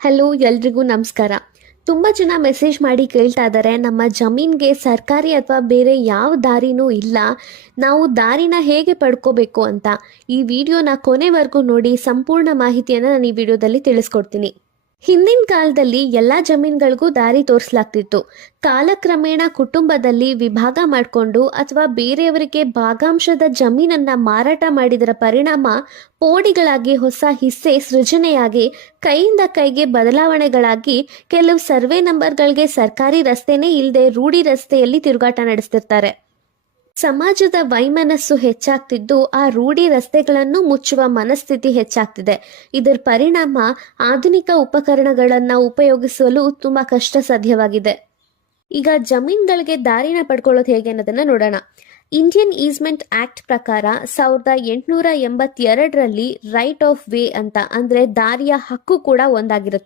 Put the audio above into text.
Hello, ಎಲ್ರಿಗೂ ನಮಸ್ಕಾರ. ತುಂಬ ಜನ ಮೆಸೇಜ್ ಮಾಡಿ ಕೇಳ್ತಾ ಇದ್ದಾರೆ, ನಮ್ಮ ಜಮೀನ್ಗೆ ಸರ್ಕಾರಿ ಅಥವಾ ಬೇರೆ ಯಾವ ದಾರಿನೂ ಇಲ್ಲ, ನಾವು ದಾರಿನ ಹೇಗೆ ಪಡ್ಕೋಬೇಕು ಅಂತ. ಈ ವಿಡಿಯೋನ ಕೊನೆವರೆಗೂ ನೋಡಿ, ಸಂಪೂರ್ಣ ಮಾಹಿತಿಯನ್ನು ನಾನು ಈ ವಿಡಿಯೋದಲ್ಲಿ ತಿಳಿಸ್ಕೊಡ್ತೀನಿ. ಹಿಂದಿನ ಕಾಲದಲ್ಲಿ ಎಲ್ಲ ಜಮೀನುಗಳಿಗೂ ದಾರಿ ತೋರಿಸಲಾಗ್ತಿತ್ತು. ಕಾಲಕ್ರಮೇಣ ಕುಟುಂಬದಲ್ಲಿ ವಿಭಾಗ ಮಾಡಿಕೊಂಡು ಅಥವಾ ಬೇರೆಯವರಿಗೆ ಭಾಗಾಂಶದ ಜಮೀನನ್ನ ಮಾರಾಟ ಮಾಡಿದರ ಪರಿಣಾಮ ಪೋಡಿಗಳಾಗಿ ಹೊಸ ಹಿಸ್ಸೆ ಸೃಜನೆಯಾಗಿ ಕೈಯಿಂದ ಕೈಗೆ ಬದಲಾವಣೆಗಳಾಗಿ ಕೆಲವು ಸರ್ವೆ ನಂಬರ್ಗಳಿಗೆ ಸರ್ಕಾರಿ ರಸ್ತೆನೇ ಇಲ್ಲದೆ ರೂಢಿ ರಸ್ತೆಯಲ್ಲಿ ತಿರುಗಾಟ ನಡೆಸ್ತಿರ್ತಾರೆ. ಸಮಾಜದ ವೈಮನಸ್ಸು ಹೆಚ್ಚಾಗ್ತಿದ್ದು ಆ ರೂಢಿ ರಸ್ತೆಗಳನ್ನು ಮುಚ್ಚುವ ಮನಸ್ಥಿತಿ ಹೆಚ್ಚಾಗ್ತಿದೆ. ಇದರ ಪರಿಣಾಮ ಆಧುನಿಕ ಉಪಕರಣಗಳನ್ನು ಉಪಯೋಗಿಸಲು ತುಂಬಾ ಕಷ್ಟ ಸಾಧ್ಯವಾಗಿದೆ. ಈಗ ಜಮೀನುಗಳಿಗೆ ದಾರಿನ ಪಡ್ಕೊಳ್ಳೋದು ಹೇಗೆ ಅನ್ನೋದನ್ನ ನೋಡೋಣ. ಇಂಡಿಯನ್ ಈಸ್ಮೆಂಟ್ ಆಕ್ಟ್ ಪ್ರಕಾರ 1882ರಲ್ಲಿ ರೈಟ್ ಆಫ್ ವೇ ಅಂತ ಅಂದ್ರೆ ದಾರಿಯ ಹಕ್ಕು ಕೂಡ ಒಂದಾಗಿರುತ್ತೆ.